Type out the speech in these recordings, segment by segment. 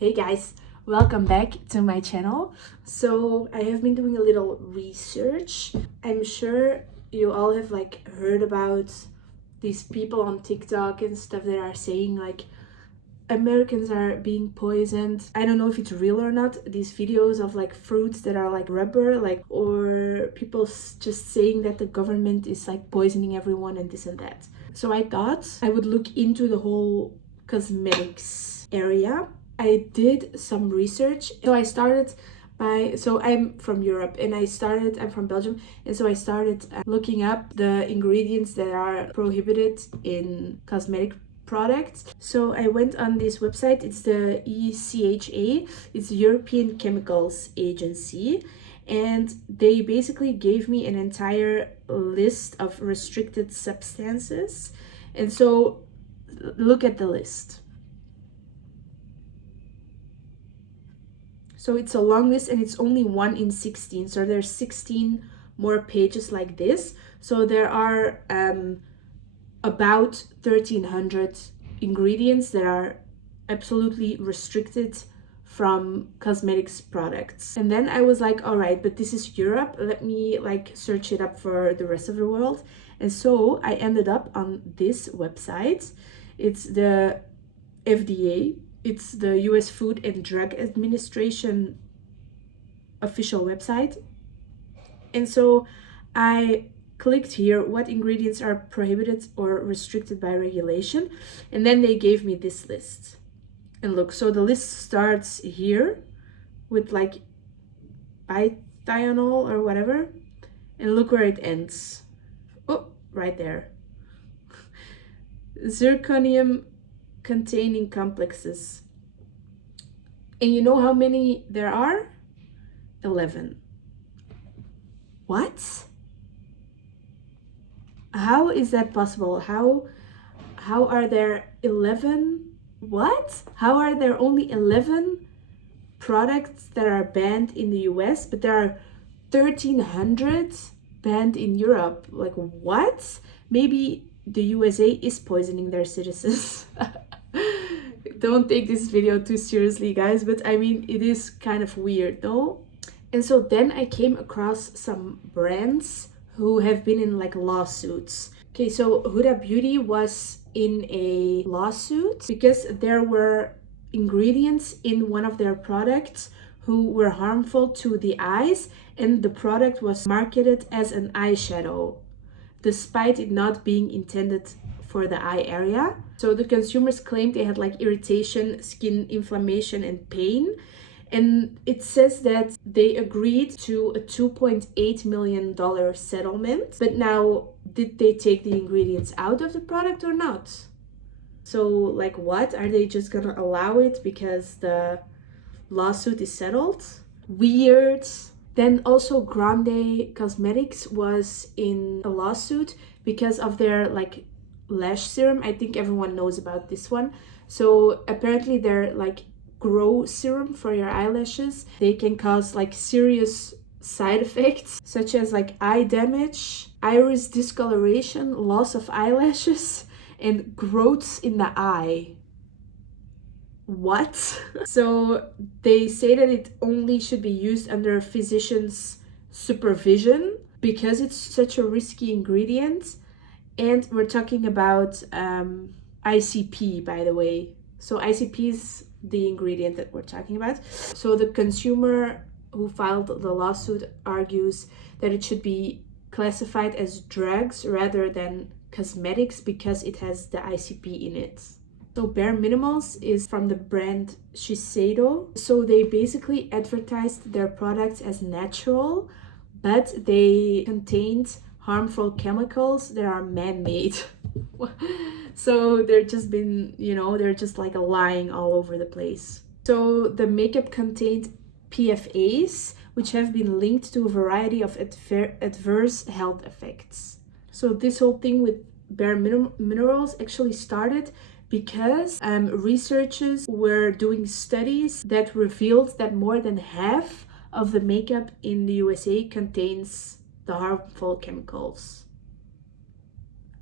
Hey guys, welcome back to my channel. So I have been doing a little research. I'm sure you all have heard about these people on TikTok and stuff that are saying Americans are being poisoned. I don't know if it's real or not. These videos of fruits that are like rubber, or people just saying that the government is poisoning everyone and this and that. So I thought I would look into the whole cosmetics area. I did some research. So I'm from Europe and I'm from Belgium, and so I started looking up the ingredients that are prohibited in cosmetic products. So I went on this website. It's the ECHA, it's the European Chemicals Agency, and they basically gave me an entire list of restricted substances. And so look at the list. So it's a long list and it's only 1 in 16. So there's 16 more pages like this. So there are about 1,300 ingredients that are absolutely restricted from cosmetics products. And then I was like, all right, but this is Europe. Let me search it up for the rest of the world. And so I ended up on this website. It's the FDA. It's the US Food and Drug Administration official website. And so I clicked here, what ingredients are prohibited or restricted by regulation, and then they gave me this list. And look, so the list starts here with biothianol or whatever, and look where it ends. Oh, right there. Zirconium containing complexes. And you know how many there are? 11. What? How is that possible? How are there 11? What? How are there only 11 products that are banned in the US, but there are 1,300 banned in Europe? Like, what? Maybe the USA is poisoning their citizens. Don't take this video too seriously, guys, but I mean, it is kind of weird, no? And so then I came across some brands who have been in lawsuits. Okay, so Huda Beauty was in a lawsuit because there were ingredients in one of their products who were harmful to the eyes, and the product was marketed as an eyeshadow despite it not being intended for the eye area. So the consumers claimed they had irritation, skin inflammation, and pain. And it says that they agreed to a $2.8 million settlement. But now, did they take the ingredients out of the product or not? So what? Are they just gonna allow it because the lawsuit is settled? Weird. Then also Grande Cosmetics was in a lawsuit because of their lash serum. I think everyone knows about this one. So apparently their grow serum for your eyelashes, they can cause serious side effects such as eye damage, iris discoloration, loss of eyelashes, and growths in the eye. What? So they say that it only should be used under a physician's supervision because it's such a risky ingredient. And we're talking about ICP, by the way. So ICP is the ingredient that we're talking about. So the consumer who filed the lawsuit argues that it should be classified as drugs rather than cosmetics because it has the ICP in it. So Bare Minimals is from the brand Shiseido. So they basically advertised their products as natural, but they contained harmful chemicals that are man-made. So they're just lying all over the place. So the makeup contained PFAs, which have been linked to a variety of adverse health effects. So this whole thing with Bare Minerals actually started because researchers were doing studies that revealed that more than half of the makeup in the USA contains the harmful chemicals.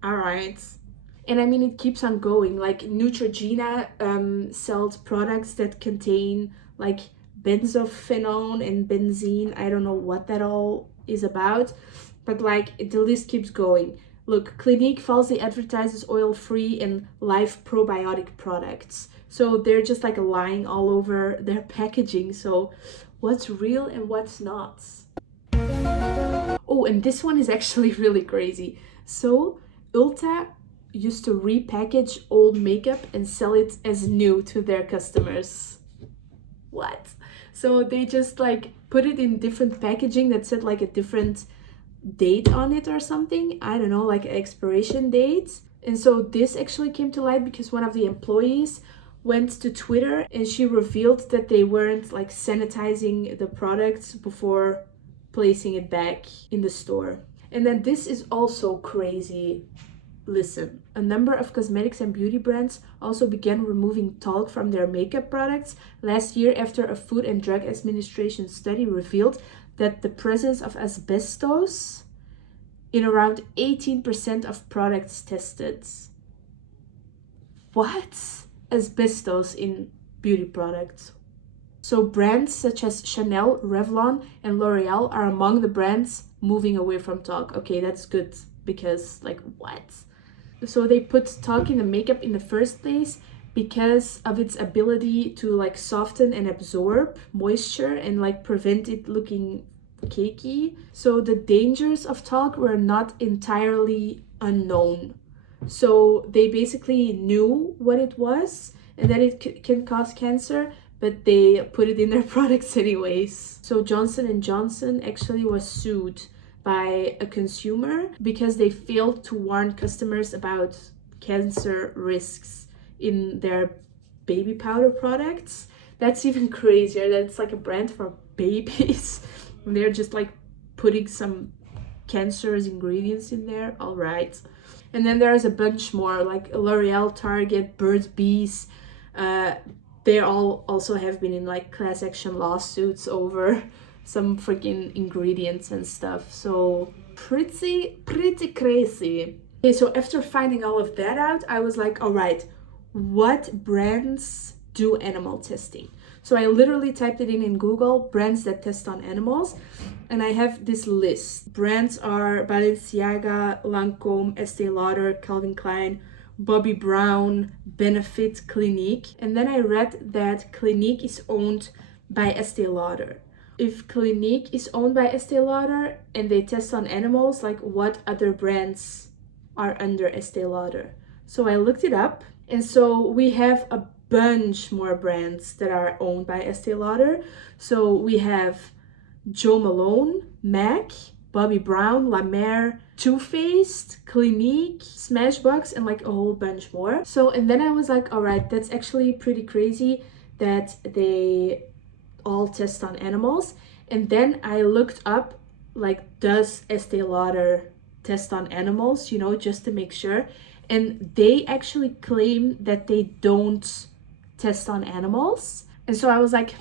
All right. And I mean, it keeps on going. Like Neutrogena sells products that contain like benzophenone and benzene. I don't know what that all is about, but like the list keeps going. Look, Clinique falsely advertises oil-free and live probiotic products. So they're just like lying all over their packaging. So what's real and what's not? Oh, and this one is actually really crazy. So Ulta used to repackage old makeup and sell it as new to their customers. What? So they just like put it in different packaging that said like a different date on it or something. I don't know, like an expiration date. And so this actually came to light because one of the employees went to Twitter and she revealed that they weren't like sanitizing the products before placing it back in the store. And then this is also crazy. Listen, a number of cosmetics and beauty brands also began removing talc from their makeup products last year after a Food and Drug Administration study revealed that the presence of asbestos in around 18% of products tested. What? Asbestos in beauty products. So brands such as Chanel, Revlon, and L'Oreal are among the brands moving away from talc. Okay, that's good because like what? So they put talc in the makeup in the first place because of its ability to like soften and absorb moisture and like prevent it looking cakey. So the dangers of talc were not entirely unknown. So they basically knew what it was and that it can cause cancer, but they put it in their products anyways. So Johnson & Johnson actually was sued by a consumer because they failed to warn customers about cancer risks in their baby powder products. That's even crazier. That's like a brand for babies. They're just like putting some cancerous ingredients in there. All right. And then there's a bunch more like L'Oreal, Target, Burt's Bees. They all also have been in like class action lawsuits over some freaking ingredients and stuff. So pretty crazy. Okay, so after finding all of that out, I was like, all right, what brands do animal testing? So I literally typed it in Google, brands that test on animals, and I have this list. Brands are Balenciaga, Lancome, Estee Lauder, Calvin Klein, Bobbi Brown, Benefit, Clinique. And then I read that Clinique is owned by Estee Lauder. If Clinique is owned by Estee Lauder and they test on animals, like what other brands are under Estee Lauder? So I looked it up, and so we have a bunch more brands that are owned by Estee Lauder. So we have Jo Malone, MAC, Bobbi Brown, La Mer, Too Faced, Clinique, Smashbox, and like a whole bunch more. So, and then I was like, all right, that's actually pretty crazy that they all test on animals. And then I looked up, like, does Estee Lauder test on animals, you know, just to make sure. And they actually claim that they don't test on animals. And so I was like,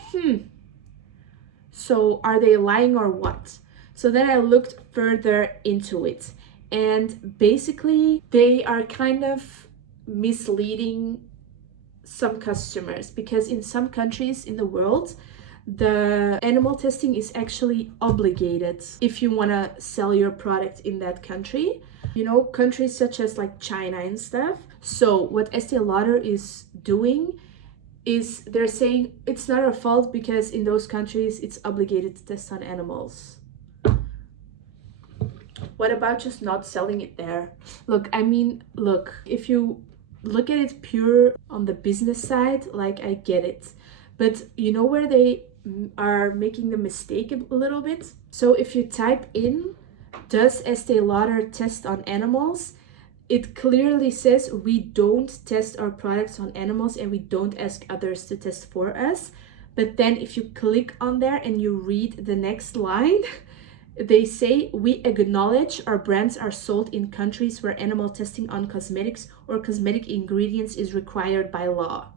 so are they lying or what? So then I looked further into it, and basically they are kind of misleading some customers because in some countries in the world, the animal testing is actually obligated if you want to sell your product in that country. You know, countries such as like China and stuff. So what Estee Lauder is doing is they're saying it's not our fault because in those countries it's obligated to test on animals. What about just not selling it there? Look, I mean, look, if you look at it pure on the business side, like I get it. But you know where they are making the mistake a little bit? So if you type in, does Estee Lauder test on animals? It clearly says we don't test our products on animals and we don't ask others to test for us. But then if you click on there and you read the next line, they say we acknowledge our brands are sold in countries where animal testing on cosmetics or cosmetic ingredients is required by law.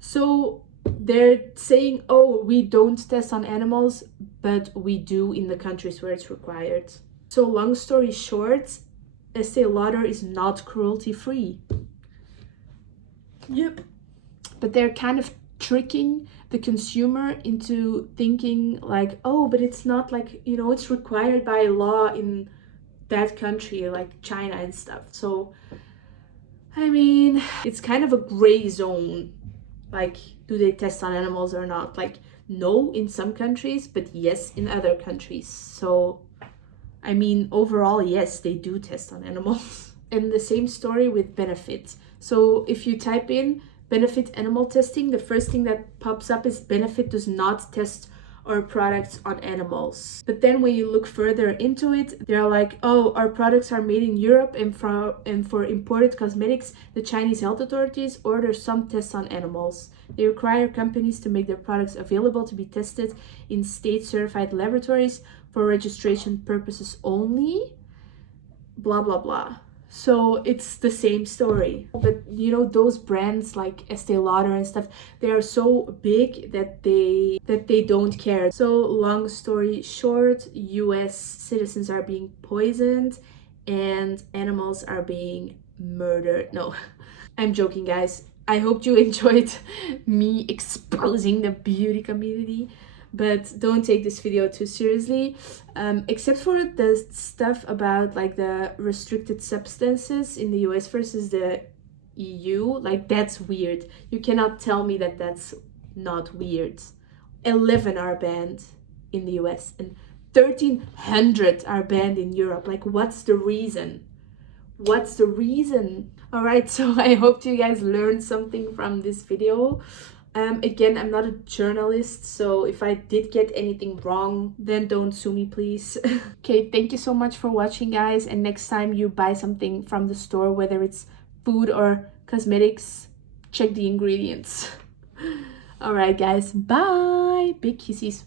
So they're saying, oh, we don't test on animals, but we do in the countries where it's required. So long story short, Estee Lauder is not cruelty free. Yep. But they're kind of tricking the consumer into thinking like, oh, but it's not like, you know, it's required by law in that country, like China and stuff. So, I mean, it's kind of a gray zone. Like, do they test on animals or not? Like, no in some countries, but yes in other countries. So, I mean, overall, yes, they do test on animals. And the same story with Benefit. So if you type in Benefit animal testing, the first thing that pops up is Benefit does not test our products on animals. But then when you look further into it, they're like, oh, our products are made in Europe, and for imported cosmetics, the Chinese health authorities order some tests on animals. They require companies to make their products available to be tested in state-certified laboratories for registration purposes only. Blah, blah, blah. So it's the same story. But you know, those brands like Estee Lauder and stuff, they are so big that they don't care. So long story short, US citizens are being poisoned and animals are being murdered. No, I'm joking, guys. I hope you enjoyed me exposing the beauty community, but don't take this video too seriously, except for the stuff about like the restricted substances in the US versus the EU. Like, that's weird. You cannot tell me that that's not weird. 11 are banned in the US and 1,300 are banned in Europe. Like, what's the reason? What's the reason? All right, so I hope you guys learned something from this video. Again, I'm not a journalist, so if I did get anything wrong, then don't sue me, please. Okay, thank you so much for watching, guys, and next time you buy something from the store, whether it's food or cosmetics, check the ingredients. All right, guys, bye. Big kisses.